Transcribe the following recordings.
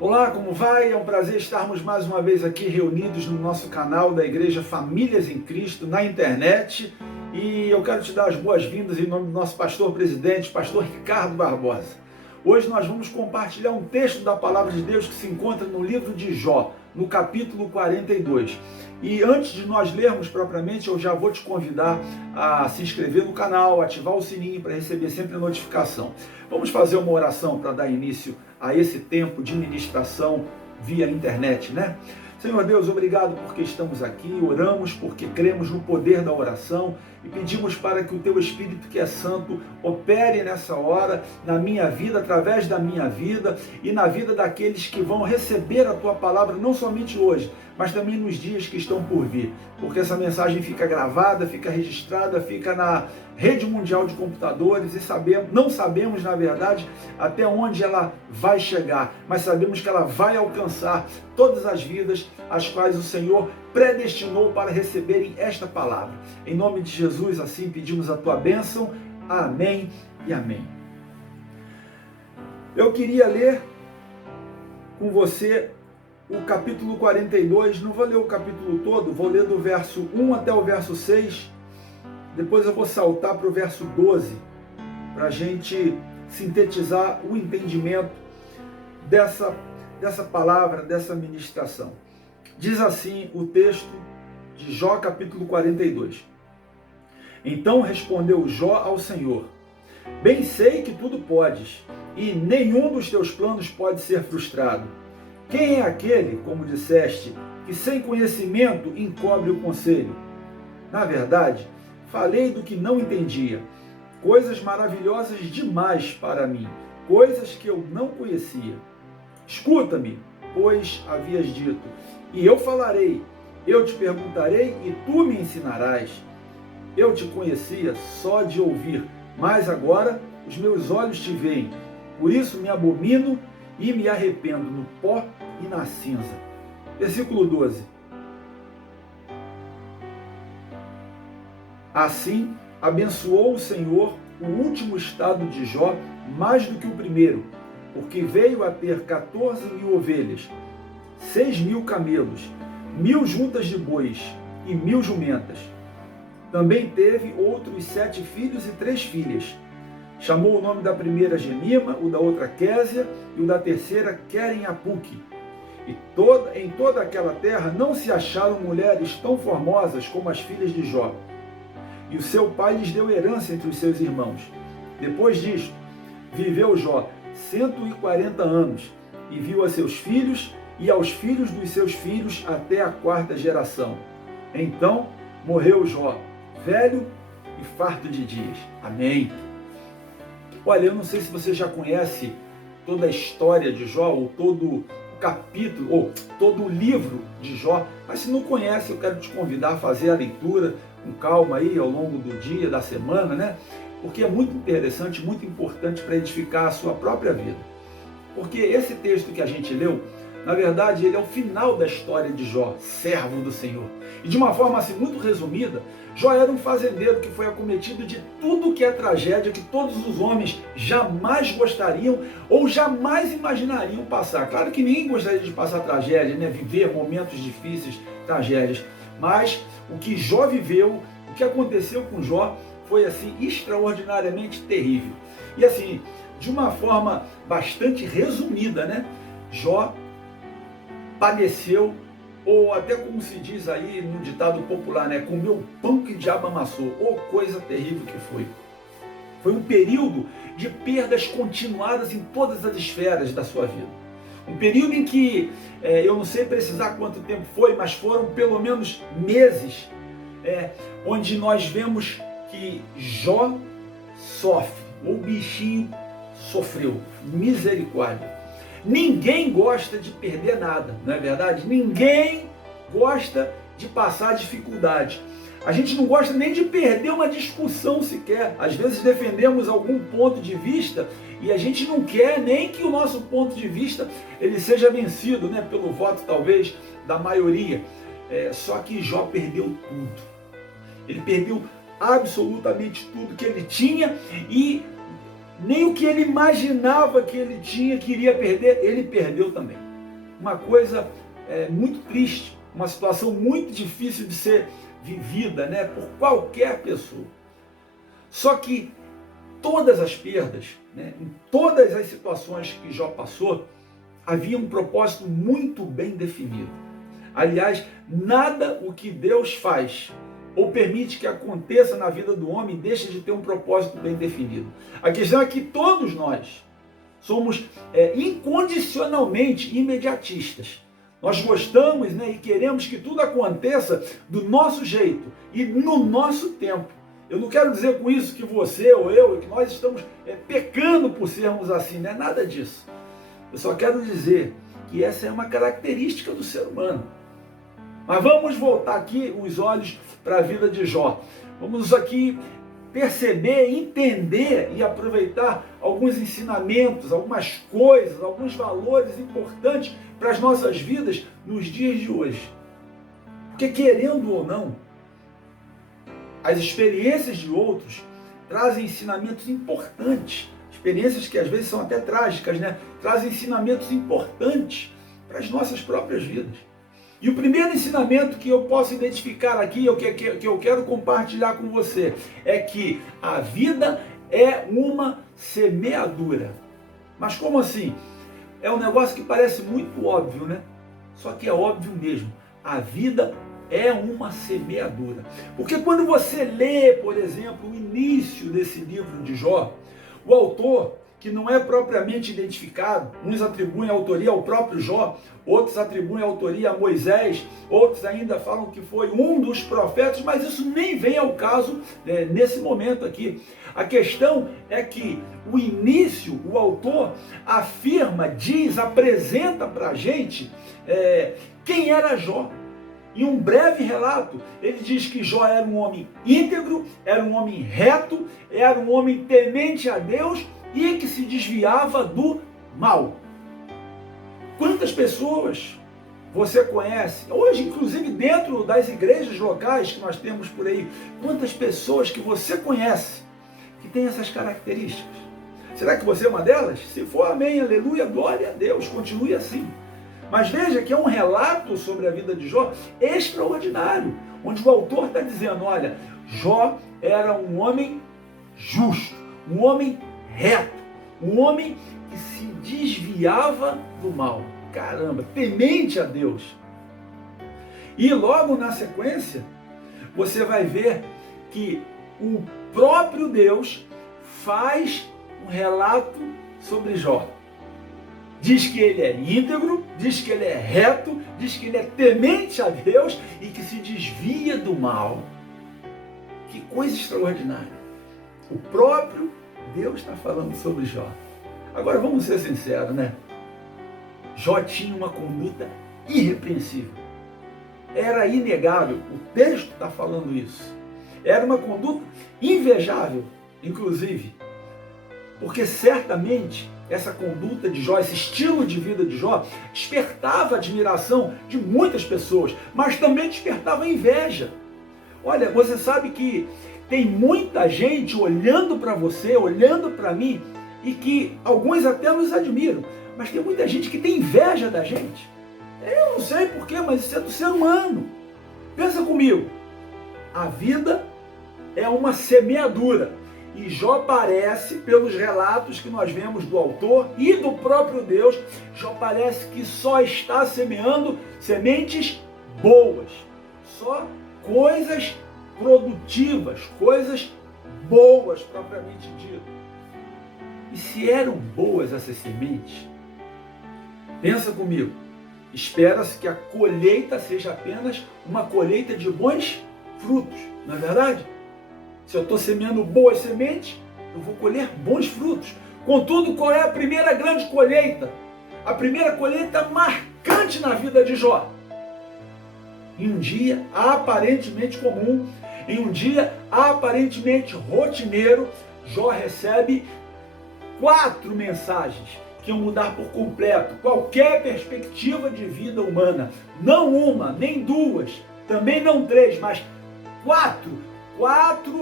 Olá, como vai? É um prazer estarmos mais uma vez aqui reunidos no nosso canal da Igreja Famílias em Cristo na internet. E eu quero te dar as boas-vindas em nome do nosso pastor presidente, pastor Ricardo Barbosa. Hoje nós vamos compartilhar um texto da Palavra de Deus que se encontra no livro de Jó, no capítulo 42. E antes de nós lermos propriamente, eu já vou te convidar a se inscrever no canal, ativar o sininho para receber sempre a notificação. Vamos fazer uma oração para dar início a esse tempo de ministração via internet, né? Senhor Deus, obrigado porque estamos aqui, oramos porque cremos no poder da oração e pedimos para que o Teu Espírito, que é santo, opere nessa hora, na minha vida, através da minha vida e na vida daqueles que vão receber a Tua palavra, não somente hoje, mas também nos dias que estão por vir, porque essa mensagem fica gravada, fica registrada, fica na rede mundial de computadores e não sabemos, na verdade, até onde ela vai chegar, mas sabemos que ela vai alcançar todas as vidas as quais o Senhor predestinou para receberem esta palavra. Em nome de Jesus, assim pedimos a tua bênção. Amém e amém. Eu queria ler com você o capítulo 42, não vou ler o capítulo todo, vou ler do verso 1 até o verso 6, depois eu vou saltar para o verso 12, para a gente sintetizar o entendimento dessa palavra, dessa ministração. Diz assim o texto de Jó, capítulo 42. Então respondeu Jó ao Senhor: bem sei que tudo podes, e nenhum dos teus planos pode ser frustrado. Quem é aquele, como disseste, que sem conhecimento encobre o conselho? Na verdade, falei do que não entendia, coisas maravilhosas demais para mim, coisas que eu não conhecia. Escuta-me, pois havias dito, e eu falarei, eu te perguntarei e tu me ensinarás. Eu te conhecia só de ouvir, mas agora os meus olhos te veem. Por isso me abomino e me arrependo no pó e na cinza. Versículo 12. Assim, abençoou o Senhor o último estado de Jó mais do que o primeiro, porque veio a ter 14.000 ovelhas, 6.000 camelos, 1.000 juntas de bois e 1.000 jumentas. Também teve outros 7 filhos e 3 filhas. Chamou o nome da primeira Gemima, o da outra Késia e o da terceira Queren-Apuque. E em toda aquela terra não se acharam mulheres tão formosas como as filhas de Jó. E o seu pai lhes deu herança entre os seus irmãos. Depois disto, viveu Jó 140 anos e viu a seus filhos e aos filhos dos seus filhos até a 4ª geração. Então morreu Jó, velho e farto de dias. Amém. Olha, eu não sei se você já conhece toda a história de Jó, ou todo o capítulo, ou todo o livro de Jó, mas se não conhece, eu quero te convidar a fazer a leitura com calma aí ao longo do dia, da semana, né? Porque é muito interessante, muito importante para edificar a sua própria vida. Porque esse texto que a gente leu, na verdade, ele é o final da história de Jó, servo do Senhor. E de uma forma assim muito resumida, Jó era um fazendeiro que foi acometido de tudo que é tragédia, que todos os homens jamais gostariam ou jamais imaginariam passar. Claro que ninguém gostaria de passar tragédia, né? Viver momentos difíceis, tragédias. Mas o que Jó viveu, o que aconteceu com Jó, foi assim extraordinariamente terrível. E assim, de uma forma bastante resumida, né? Jó padeceu, ou até como se diz aí no ditado popular, né? Comeu pão que o diabo amassou. Oh, coisa terrível que foi. Foi um período de perdas continuadas em todas as esferas da sua vida. Um período em que, eu não sei precisar quanto tempo foi, mas foram pelo menos meses, onde nós vemos que Jó sofre, o bichinho sofreu, misericórdia. Ninguém gosta de perder nada, não é verdade? Ninguém gosta de passar dificuldade. A gente não gosta nem de perder uma discussão sequer. Às vezes defendemos algum ponto de vista e a gente não quer nem que o nosso ponto de vista ele seja vencido, né, pelo voto talvez da maioria. Só que Jó perdeu tudo. Ele perdeu absolutamente tudo que ele tinha e nem o que ele imaginava que ele tinha, que iria perder, ele perdeu também. Uma coisa muito triste, uma situação muito difícil de ser vivida, né, por qualquer pessoa. Só que todas as perdas, né, em todas as situações que Jó passou, havia um propósito muito bem definido. Aliás, nada o que Deus faz ou permite que aconteça na vida do homem deixa de ter um propósito bem definido. A questão é que todos nós somos incondicionalmente imediatistas. Nós gostamos, né, e queremos que tudo aconteça do nosso jeito e no nosso tempo. Eu não quero dizer com isso que você ou eu, que nós estamos pecando por sermos assim, não é nada disso. Eu só quero dizer que essa é uma característica do ser humano. Mas vamos voltar aqui os olhos para a vida de Jó. Vamos aqui perceber, entender e aproveitar alguns ensinamentos, algumas coisas, alguns valores importantes para as nossas vidas nos dias de hoje. Porque querendo ou não, as experiências de outros trazem ensinamentos importantes, experiências que às vezes são até trágicas, né? Trazem ensinamentos importantes para as nossas próprias vidas. E o primeiro ensinamento que eu posso identificar aqui, que eu quero compartilhar com você, é que a vida é uma semeadura. Mas como assim? É um negócio que parece muito óbvio, né? Só que é óbvio mesmo. A vida é uma semeadura. Porque quando você lê, por exemplo, o início desse livro de Jó, o autor, que não é propriamente identificado, uns atribuem a autoria ao próprio Jó, outros atribuem a autoria a Moisés, outros ainda falam que foi um dos profetas, mas isso nem vem ao caso nesse momento aqui. A questão é que o início, o autor afirma, diz, apresenta para a gente quem era Jó. Em um breve relato, ele diz que Jó era um homem íntegro, era um homem reto, era um homem temente a Deus e que se desviava do mal. Quantas pessoas você conhece, hoje inclusive dentro das igrejas locais que nós temos por aí, quantas pessoas que você conhece que tem essas características? Será que você é uma delas? Se for, amém, aleluia, glória a Deus, continue assim. Mas veja que é um relato sobre a vida de Jó extraordinário, onde o autor está dizendo, olha, Jó era um homem justo, um homem reto, um homem que se desviava do mal. Caramba, temente a Deus. E logo na sequência, você vai ver que o próprio Deus faz um relato sobre Jó. Diz que ele é íntegro, diz que ele é reto, diz que ele é temente a Deus e que se desvia do mal. Que coisa extraordinária. O próprio Deus está falando sobre Jó. Agora vamos ser sinceros, né? Jó tinha uma conduta irrepreensível. Era inegável, o texto está falando isso. Era uma conduta invejável, inclusive. Porque certamente essa conduta de Jó, esse estilo de vida de Jó, despertava a admiração de muitas pessoas, mas também despertava inveja. Olha, você sabe que tem muita gente olhando para você, olhando para mim, e que alguns até nos admiram, mas tem muita gente que tem inveja da gente. Eu não sei porquê, mas isso é do ser humano. Pensa comigo, a vida é uma semeadura. E Jó parece, pelos relatos que nós vemos do autor e do próprio Deus, Jó parece que só está semeando sementes boas. Só coisas produtivas, coisas boas propriamente dito. E se eram boas essas sementes, pensa comigo, espera-se que a colheita seja apenas uma colheita de bons frutos, não é verdade? Se eu estou semeando boas sementes, eu vou colher bons frutos. Contudo, qual é a primeira grande colheita? A primeira colheita marcante na vida de Jó. Em um dia aparentemente comum, em um dia aparentemente rotineiro, Jó recebe 4 mensagens que iam mudar por completo qualquer perspectiva de vida humana. Não uma, nem duas, também não 3, mas 4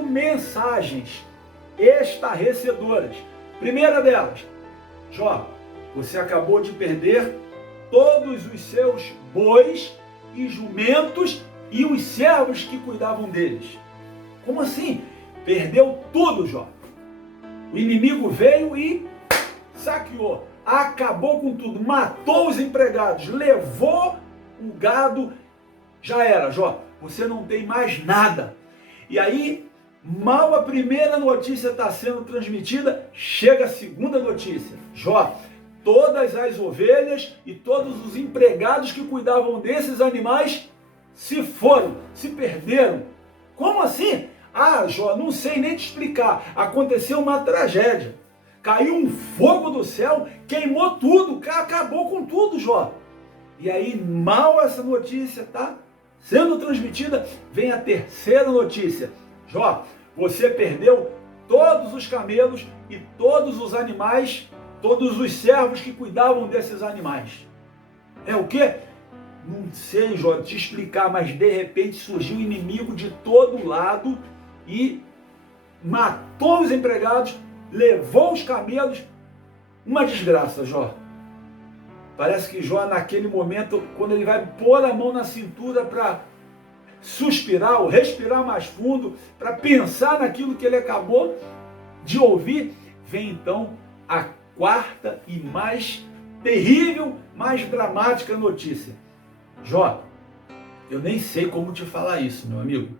mensagens estarrecedoras. Primeira delas, Jó, você acabou de perder todos os seus bois e jumentos e os servos que cuidavam deles. Como assim? Perdeu tudo, Jó. O inimigo veio e saqueou, acabou com tudo, matou os empregados, levou o gado, já era, Jó. Você não tem mais nada. E aí, mal a primeira notícia está sendo transmitida, chega a segunda notícia. Jó, todas as ovelhas e todos os empregados que cuidavam desses animais se foram, se perderam. Como assim? Ah, Jó, não sei nem te explicar. Aconteceu uma tragédia. Caiu um fogo do céu, queimou tudo, acabou com tudo, Jó. E aí, mal essa notícia está sendo transmitida, vem a terceira notícia. Jó, você perdeu todos os camelos e todos os animais, todos os servos que cuidavam desses animais. É o quê? Não sei, Jó, te explicar, mas de repente surgiu um inimigo de todo lado e matou os empregados, levou os camelos. Uma desgraça, Jó. Parece que Jó, naquele momento, quando ele vai pôr a mão na cintura para suspirar ou respirar mais fundo, para pensar naquilo que ele acabou de ouvir, vem então a quarta e mais terrível, mais dramática notícia. Jó, eu nem sei como te falar isso, meu amigo.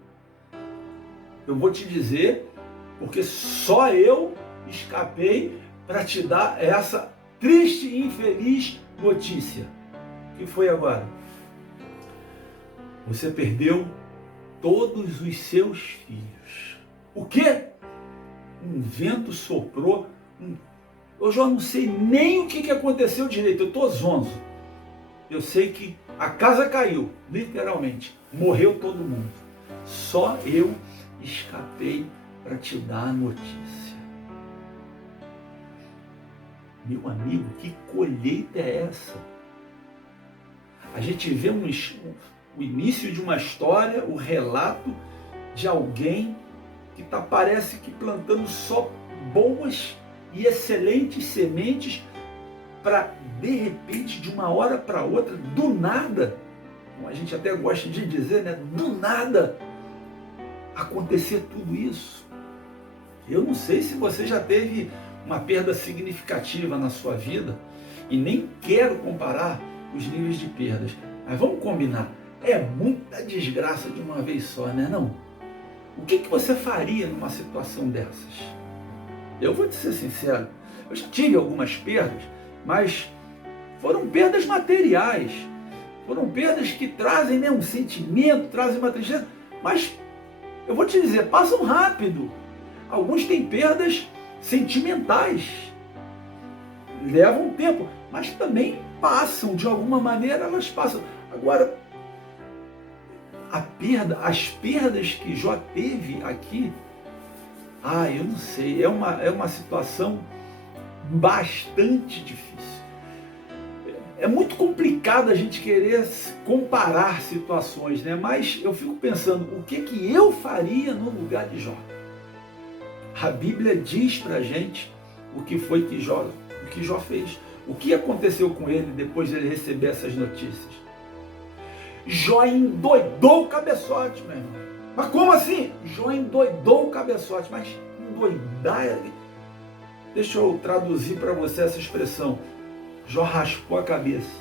Eu vou te dizer, porque só eu escapei para te dar essa triste e infeliz notícia. O que foi agora? Você perdeu todos os seus filhos. O quê? Um vento soprou. Eu já não sei nem o que aconteceu direito. Eu estou zonzo. Eu sei que a casa caiu, literalmente. Morreu todo mundo. Só eu escapei para te dar a notícia. Meu amigo, que colheita é essa? A gente vê o início de uma história, o relato de alguém que parece que plantando só boas e excelentes sementes para, de repente, de uma hora para outra, do nada, como a gente até gosta de dizer, né? Do nada, acontecer tudo isso. Eu não sei se você já teve uma perda significativa na sua vida e nem quero comparar os níveis de perdas, mas vamos combinar, é muita desgraça de uma vez só, né? Não? O que você faria numa situação dessas? Eu vou te ser sincero, eu já tive algumas perdas, mas foram perdas materiais, foram perdas que trazem, né, um sentimento, trazem uma tristeza, mas eu vou te dizer, passam rápido. Alguns têm perdas sentimentais, levam tempo, mas também passam, de alguma maneira elas passam. Agora, as perdas que Jó teve aqui, eu não sei, é uma situação bastante difícil. É muito complicado a gente querer comparar situações, né? Mas eu fico pensando, o que eu faria no lugar de Jó? A Bíblia diz pra gente o que foi que Jó fez. O que aconteceu com ele depois de ele receber essas notícias? Jó endoidou o cabeçote, meu irmão. Mas como assim? Jó endoidou o cabeçote. Mas endoidar... Deixa eu traduzir para você essa expressão. Jó raspou a cabeça.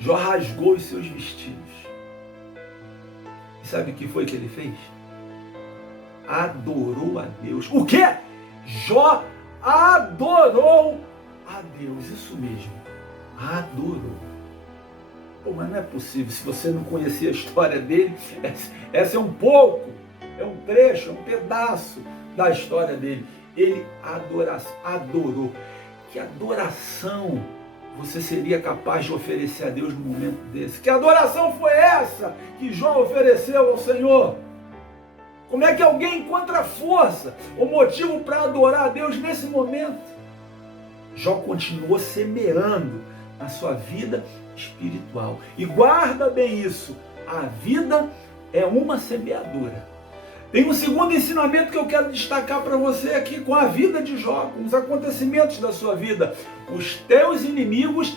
Jó rasgou os seus vestidos. E sabe o que foi que ele fez? Adorou a Deus. O quê? Jó adorou a Deus. Isso mesmo. Adorou. Pô, mas não é possível. Se você não conhecia a história dele, essa é um pouco, é um trecho, é um pedaço da história dele. Ele adorou. Que adoração você seria capaz de oferecer a Deus no momento desse? Que adoração foi essa que Jó ofereceu ao Senhor? Como é que alguém encontra força ou motivo para adorar a Deus nesse momento? Jó continuou semeando na sua vida espiritual. E guarda bem isso, a vida é uma semeadura. Tem um segundo ensinamento que eu quero destacar para você aqui com a vida de Jó, com os acontecimentos da sua vida. Os teus inimigos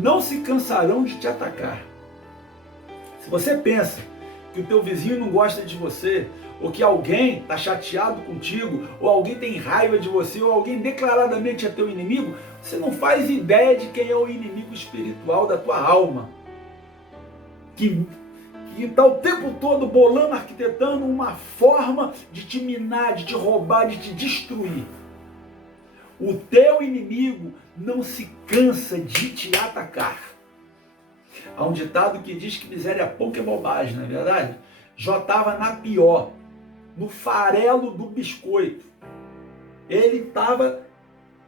não se cansarão de te atacar. Se você pensa que o teu vizinho não gosta de você, ou que alguém está chateado contigo, ou alguém tem raiva de você, ou alguém declaradamente é teu inimigo, você não faz ideia de quem é o inimigo espiritual da tua alma. Que está o tempo todo bolando, arquitetando uma forma de te minar, de te roubar, de te destruir. O teu inimigo não se cansa de te atacar. Há um ditado que diz que miséria pouca é bobagem, não é verdade? Jó estava na pior, no farelo do biscoito. Ele estava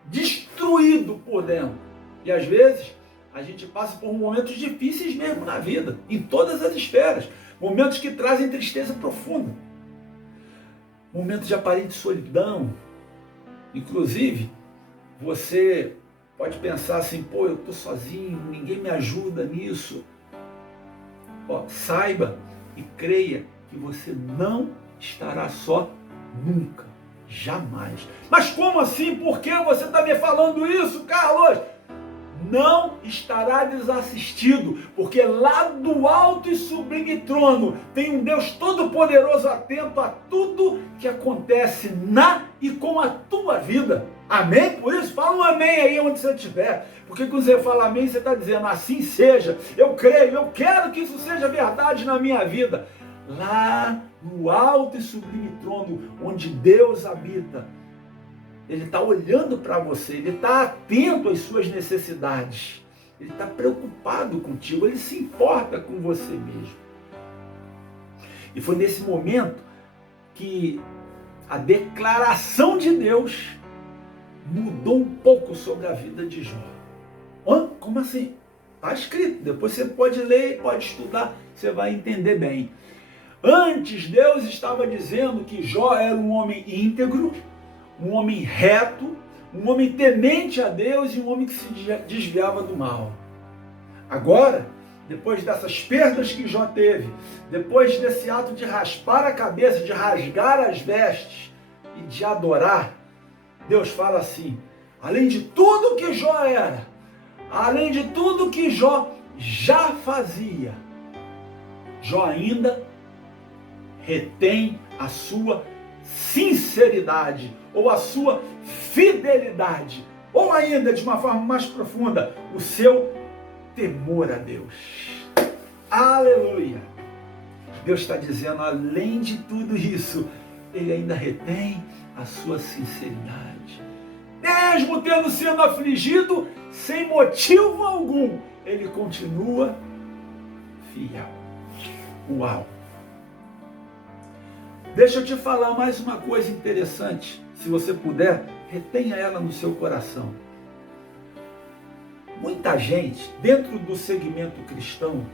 destruído por dentro. E às vezes a gente passa por momentos difíceis mesmo na vida, em todas as esferas. Momentos que trazem tristeza profunda. Momentos de aparente solidão. Inclusive, você pode pensar assim, pô, eu estou sozinho, ninguém me ajuda nisso. Saiba e creia que você não estará só nunca, jamais. Mas como assim? Por que você está me falando isso, Carlos? Não estará desassistido, porque lá do alto e sublime trono tem um Deus todo-poderoso atento a tudo que acontece na e com a tua vida. Amém? Por isso, fala um amém aí onde você estiver. Porque quando você fala amém, você está dizendo assim seja. Eu creio, eu quero que isso seja verdade na minha vida. Lá no alto e sublime trono, onde Deus habita, Ele está olhando para você, Ele está atento às suas necessidades. Ele está preocupado contigo, Ele se importa com você mesmo. E foi nesse momento que a declaração de Deus mudou um pouco sobre a vida de Jó. Como assim? Está escrito, depois você pode ler, pode estudar, você vai entender bem. Antes, Deus estava dizendo que Jó era um homem íntegro, um homem reto, um homem temente a Deus e um homem que se desviava do mal. Agora, depois dessas perdas que Jó teve, depois desse ato de raspar a cabeça, de rasgar as vestes e de adorar, Deus fala assim, além de tudo que Jó era, além de tudo que Jó já fazia, Jó ainda retém a sua sinceridade, ou a sua fidelidade, ou ainda, de uma forma mais profunda, o seu temor a Deus. Aleluia! Deus está dizendo, além de tudo isso, Ele ainda retém a sua sinceridade. Mesmo tendo sido afligido, sem motivo algum, Ele continua fiel. Uau! Deixa eu te falar mais uma coisa interessante. Se você puder, retenha ela no seu coração. Muita gente, dentro do segmento cristão,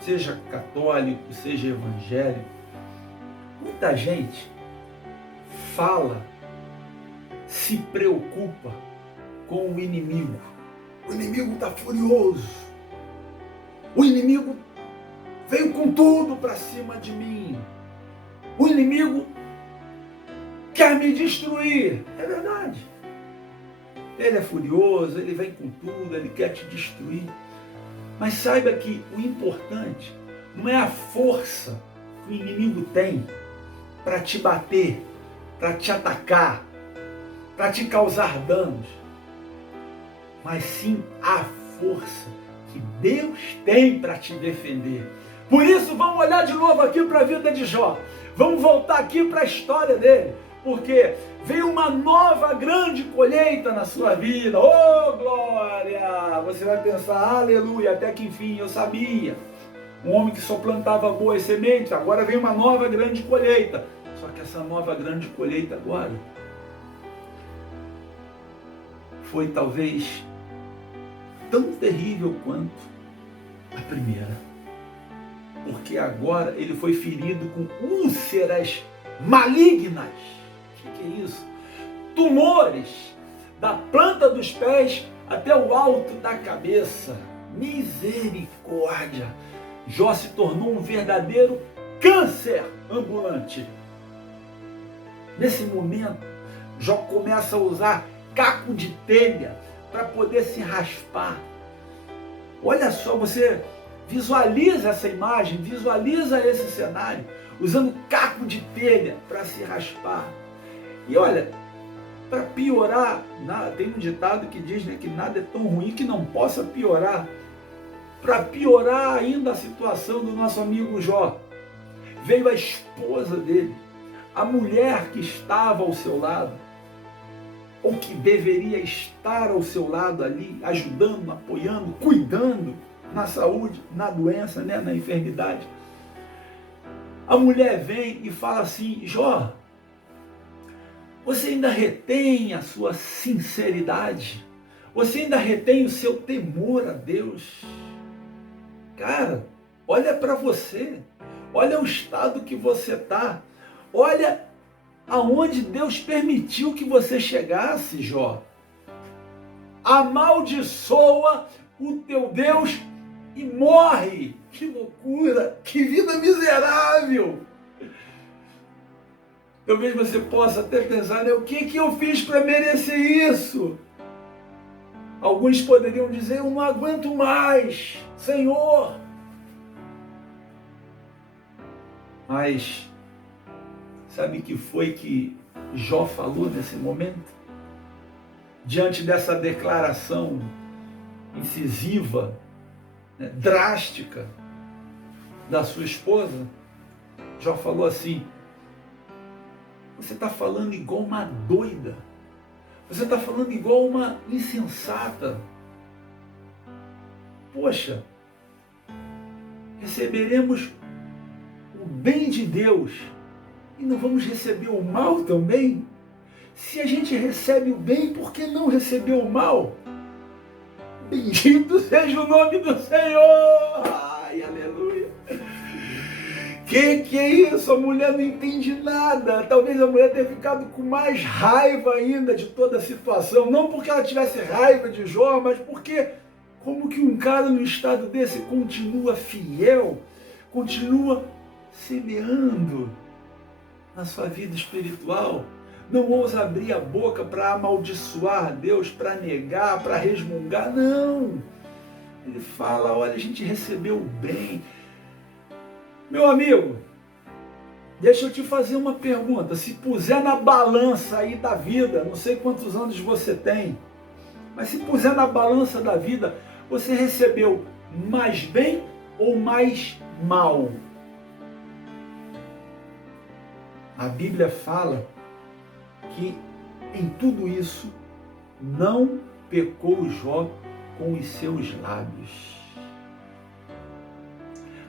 seja católico, seja evangélico, muita gente fala, se preocupa com o inimigo. O inimigo está furioso. O inimigo veio com tudo para cima de mim. O inimigo quer me destruir. É verdade. Ele é furioso, ele vem com tudo, ele quer te destruir. Mas saiba que o importante não é a força que o inimigo tem para te bater, para te atacar, para te causar danos, mas sim a força que Deus tem para te defender. Por isso, vamos olhar de novo aqui para a vida de Jó. Vamos voltar aqui para a história dele, porque veio uma nova grande colheita na sua vida. Oh, glória! Você vai pensar, aleluia, até que enfim, eu sabia. Um homem que só plantava boas sementes, agora vem uma nova grande colheita. Só que essa nova grande colheita agora foi talvez tão terrível quanto a primeira. Porque agora ele foi ferido com úlceras malignas. O que é isso? Tumores da planta dos pés até o alto da cabeça. Misericórdia! Jó se tornou um verdadeiro câncer ambulante. Nesse momento, Jó começa a usar caco de telha para poder se raspar. Olha só, você visualiza essa imagem, visualiza esse cenário, usando caco de telha para se raspar. E olha, para piorar, tem um ditado que diz, né, que nada é tão ruim que não possa piorar. Para piorar ainda a situação do nosso amigo Jó, veio a esposa dele, a mulher que estava ao seu lado, ou que deveria estar ao seu lado ali, ajudando, apoiando, cuidando na saúde, na doença, né, na enfermidade. A mulher vem e fala assim: Jó, você ainda retém a sua sinceridade? Você ainda retém o seu temor a Deus? Cara, olha para você, olha o estado que você está, olha aonde Deus permitiu que você chegasse, Jó. Amaldiçoa o teu Deus e morre. Que loucura, que vida miserável. Talvez você possa até pensar, né, o que eu fiz para merecer isso? Alguns poderiam dizer: eu não aguento mais, Senhor. Mas sabe o que foi que Jó falou nesse momento? Diante dessa declaração incisiva, né, drástica da sua esposa, Jó falou assim: você está falando igual uma doida. Você está falando igual uma insensata. Poxa, receberemos o bem de Deus e não vamos receber o mal também? Se a gente recebe o bem, por que não receber o mal? Bendito seja o nome do Senhor! Ai, aleluia! Que é isso? A mulher não entende nada. Talvez a mulher tenha ficado com mais raiva ainda de toda a situação. Não porque ela tivesse raiva de Jó, mas porque como que um cara no estado desse continua fiel, continua semeando na sua vida espiritual, não ousa abrir a boca para amaldiçoar Deus, para negar, para resmungar, não. Ele fala: olha, a gente recebeu o bem. Meu amigo, deixa eu te fazer uma pergunta. Se puser na balança aí da vida, não sei quantos anos você tem, mas se puser na balança da vida, você recebeu mais bem ou mais mal? A Bíblia fala que em tudo isso não pecou Jó com os seus lábios.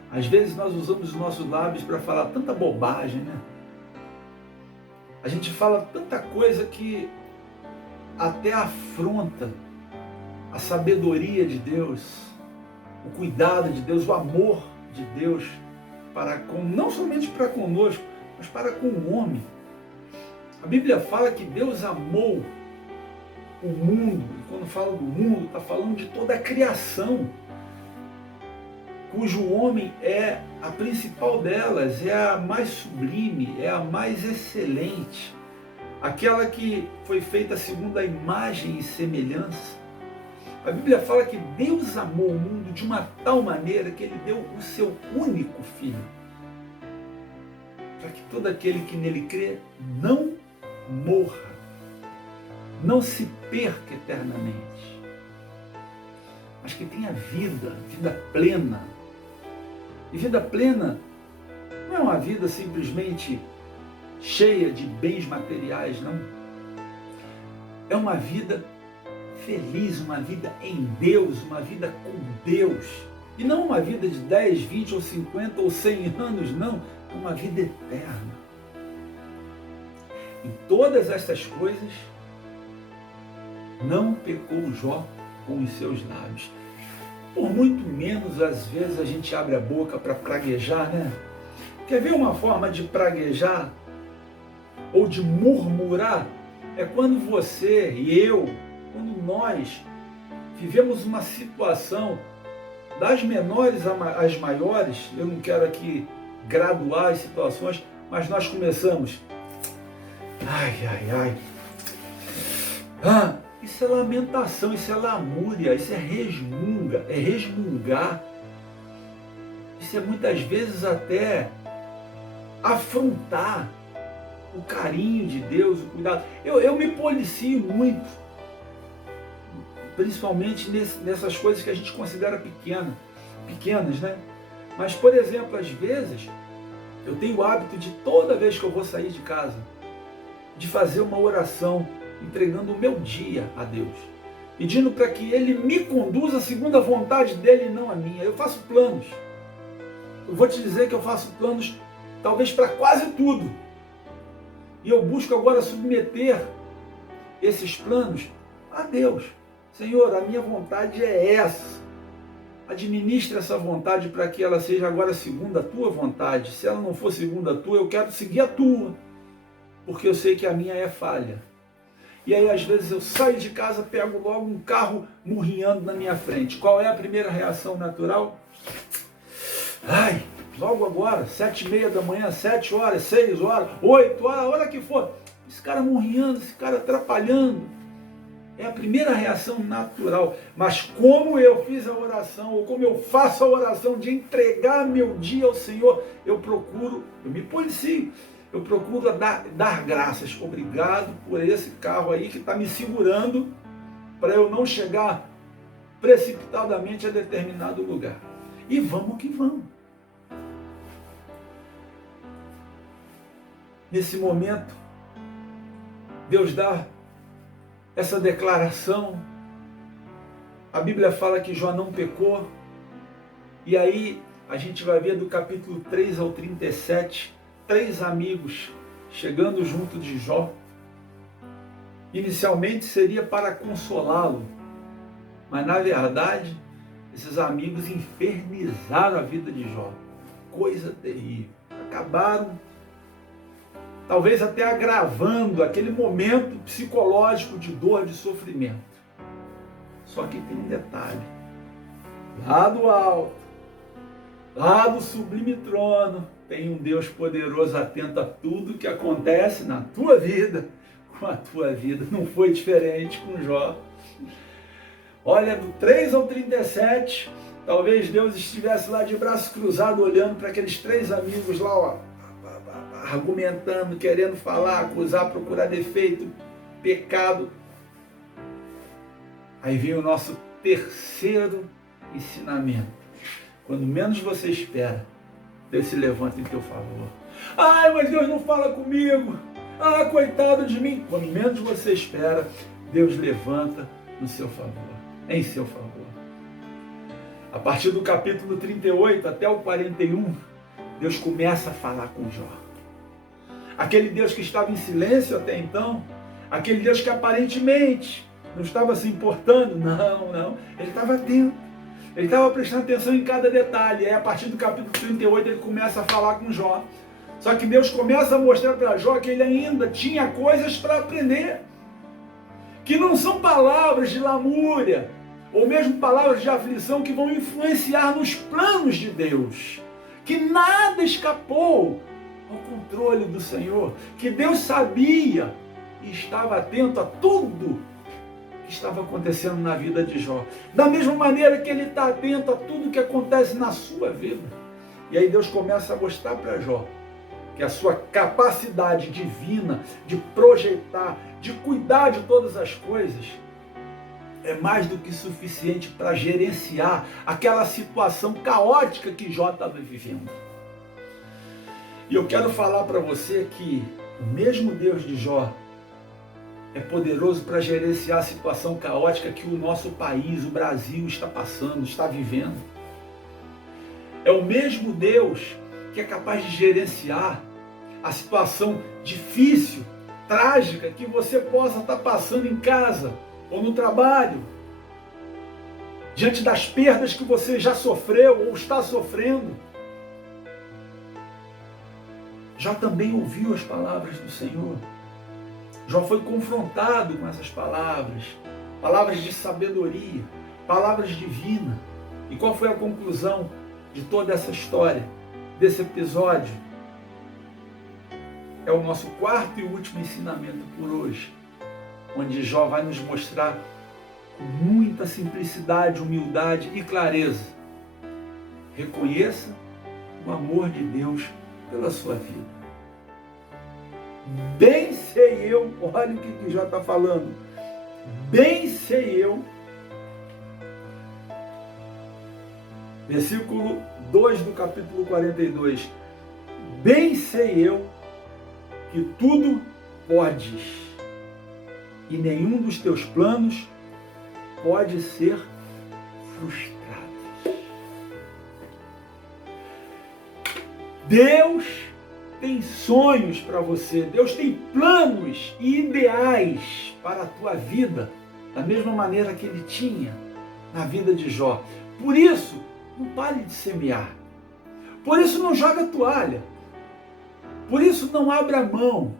Às vezes nós usamos os nossos lábios para falar tanta bobagem, né? A gente fala tanta coisa que até afronta a sabedoria de Deus, o cuidado de Deus, o amor de Deus para com, não somente para conosco, mas para com o homem. A Bíblia fala que Deus amou o mundo, e quando fala do mundo, está falando de toda a criação, cujo homem é a principal delas, é a mais sublime, é a mais excelente, aquela que foi feita segundo a imagem e semelhança. A Bíblia fala que Deus amou o mundo de uma tal maneira que Ele deu o seu único Filho, para que todo aquele que nele crê não morra, não se perca eternamente, mas que tenha vida, vida plena. E vida plena não é uma vida simplesmente cheia de bens materiais, não. É uma vida feliz, uma vida em Deus, uma vida com Deus. E não uma vida de 10, 20 ou 50 ou 100 anos, não. É uma vida eterna. Em todas estas coisas, não pecou Jó com os seus lábios. Por muito menos, às vezes, a gente abre a boca para praguejar, né? Quer ver uma forma de praguejar ou de murmurar? É quando você e eu, quando nós vivemos uma situação das menores às maiores, eu não quero aqui graduar as situações, mas nós começamos: Ai, ai, ai. Isso é lamentação, isso é lamúria, isso é resmunga, é resmungar. Isso é muitas vezes até afrontar o carinho de Deus, o cuidado. Eu me policio muito, principalmente nessas coisas que a gente considera pequenas, né? Mas, por exemplo, às vezes, eu tenho o hábito de, toda vez que eu vou sair de casa, de fazer uma oração, entregando o meu dia a Deus, pedindo para que Ele me conduza segundo a vontade dEle e não a minha. Eu faço planos. Eu vou te dizer que eu faço planos, talvez para quase tudo. E eu busco agora submeter esses planos a Deus. Senhor, a minha vontade é essa. Administra essa vontade para que ela seja agora segundo a tua vontade. Se ela não for segundo a tua, eu quero seguir a tua, porque eu sei que a minha é falha. E aí, às vezes, eu saio de casa, pego logo um carro murrinhando na minha frente. Qual é a primeira reação natural? Ai, logo agora, 7h30 da manhã, 7 horas, 6 horas, 8 horas, a hora que for. Esse cara murrinhando, esse cara atrapalhando. É a primeira reação natural. Mas como eu fiz a oração, ou como eu faço a oração de entregar meu dia ao Senhor, eu me policio. Eu procuro dar graças. Obrigado por esse carro aí que está me segurando para eu não chegar precipitadamente a determinado lugar. E vamos que vamos. Nesse momento, Deus dá essa declaração. A Bíblia fala que Jó não pecou. E aí a gente vai ver do capítulo 3 ao 37, 3 amigos chegando junto de Jó. Inicialmente seria para consolá-lo, mas na verdade esses amigos infernizaram a vida de Jó. Coisa terrível. Acabaram, talvez até agravando aquele momento psicológico de dor, de sofrimento. Só que tem um detalhe. Lá do alto, lá do sublime trono, tem um Deus poderoso atento a tudo que acontece na tua vida, com a tua vida. Não foi diferente com Jó. Olha, do 3 ao 37, talvez Deus estivesse lá de braço cruzado, olhando para aqueles 3 amigos lá, ó, argumentando, querendo falar, acusar, procurar defeito, pecado. Aí vem o nosso terceiro ensinamento. Quando menos você espera, Deus se levanta em teu favor. Ai, mas Deus não fala comigo. Ah, coitado de mim. Quando menos você espera, Deus levanta no seu favor, em seu favor. A partir do capítulo 38 até o 41, Deus começa a falar com Jó. Aquele Deus que estava em silêncio até então, aquele Deus que aparentemente não estava se importando, não, ele estava atento. Ele estava prestando atenção em cada detalhe. Aí, a partir do capítulo 38, ele começa a falar com Jó. Só que Deus começa a mostrar para Jó que ele ainda tinha coisas para aprender. Que não são palavras de lamúria, ou mesmo palavras de aflição que vão influenciar nos planos de Deus. Que nada escapou ao controle do Senhor. Que Deus sabia e estava atento a tudo que estava acontecendo na vida de Jó. Da mesma maneira que ele está atento a tudo que acontece na sua vida. E aí Deus começa a mostrar para Jó que a sua capacidade divina de projetar, de cuidar de todas as coisas, é mais do que suficiente para gerenciar aquela situação caótica que Jó estava vivendo. E eu quero falar para você que o mesmo Deus de Jó é poderoso para gerenciar a situação caótica que o nosso país, o Brasil, está passando, está vivendo. É o mesmo Deus que é capaz de gerenciar a situação difícil, trágica, que você possa estar passando em casa ou no trabalho, diante das perdas que você já sofreu ou está sofrendo. Já também ouviu as palavras do Senhor. Jó foi confrontado com essas palavras, palavras de sabedoria, palavras divinas. E qual foi a conclusão de toda essa história, desse episódio? é o nosso quarto e último ensinamento por hoje, onde Jó vai nos mostrar com muita simplicidade, humildade e clareza. Reconheça o amor de Deus pela sua vida. Bem sei eu, olha o que Jó está falando, bem sei eu, versículo 2 do capítulo 42, bem sei eu que tudo podes e nenhum dos teus planos pode ser frustrado. Deus tem sonhos para você, Deus tem planos e ideais para a tua vida, da mesma maneira que Ele tinha na vida de Jó. Por isso, não pare de semear. Por isso, não joga a toalha. Por isso, não abra mão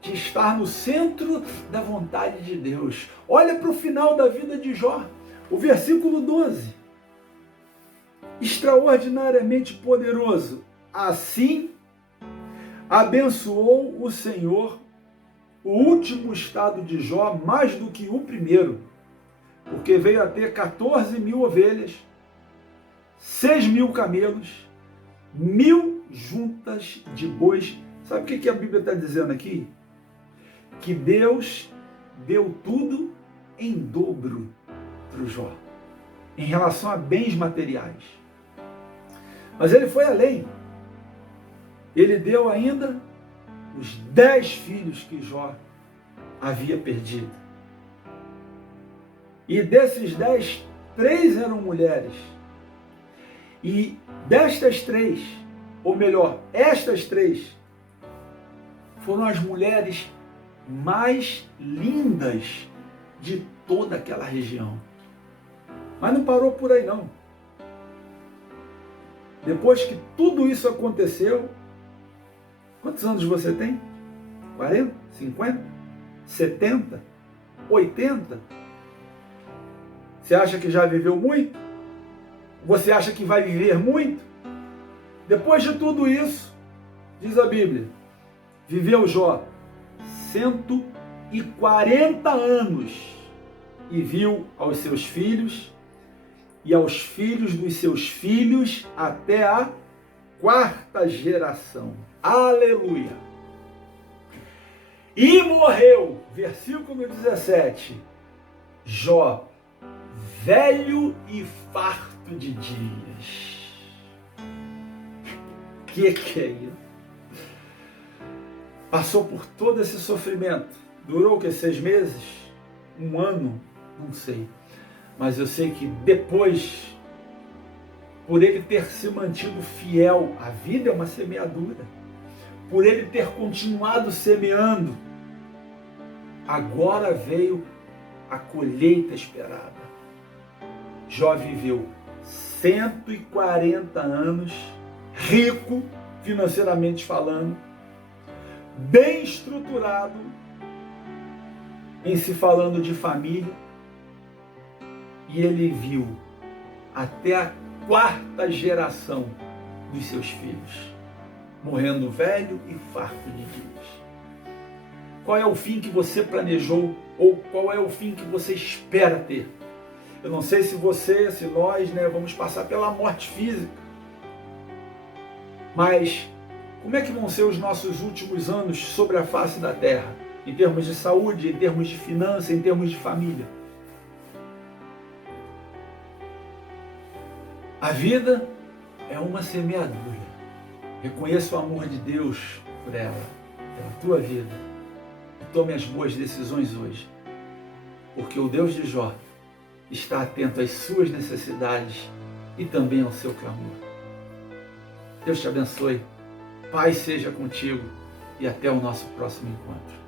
de estar no centro da vontade de Deus. Olha para o final da vida de Jó, o versículo 12. Extraordinariamente poderoso. Assim, abençoou o Senhor o último estado de Jó mais do que o primeiro, porque veio a ter 14.000 ovelhas, 6.000 camelos, 1.000 juntas de bois. Sabe o que a Bíblia está dizendo aqui? Que Deus deu tudo em dobro para o Jó, em relação a bens materiais. Mas ele foi além. Ele deu ainda os 10 filhos que Jó havia perdido. E desses 10, 3 eram mulheres. E destas 3, ou melhor, estas 3, foram as mulheres mais lindas de toda aquela região. Mas não parou por aí não. Depois que tudo isso aconteceu, quantos anos você tem? 40? 50? 70? 80? Você acha que já viveu muito? Você acha que vai viver muito? Depois de tudo isso, diz a Bíblia, viveu Jó 140 anos e viu aos seus filhos e aos filhos dos seus filhos até a 4ª geração. Aleluia! E morreu, versículo 17, Jó, velho e farto de dias. Que é isso? Passou por todo esse sofrimento. Durou o que? 6 meses? 1 ano? Não sei. Mas eu sei que depois, por ele ter se mantido fiel, a vida é uma semeadura, por ele ter continuado semeando, agora veio a colheita esperada. Jó viveu 140 anos, rico financeiramente falando, bem estruturado em se falando de família, e ele viu até a 4ª geração dos seus filhos, morrendo velho e farto de dias. Qual é o fim que você planejou, ou qual é o fim que você espera ter? Eu não sei se você, se nós, vamos passar pela morte física, mas como é que vão ser os nossos últimos anos sobre a face da terra? Em termos de saúde, em termos de finanças, em termos de família. A vida é uma semeadura. Reconheça o amor de Deus por ela, pela tua vida. E tome as boas decisões hoje. Porque o Deus de Jó está atento às suas necessidades e também ao seu clamor. Deus te abençoe. Paz seja contigo e até o nosso próximo encontro.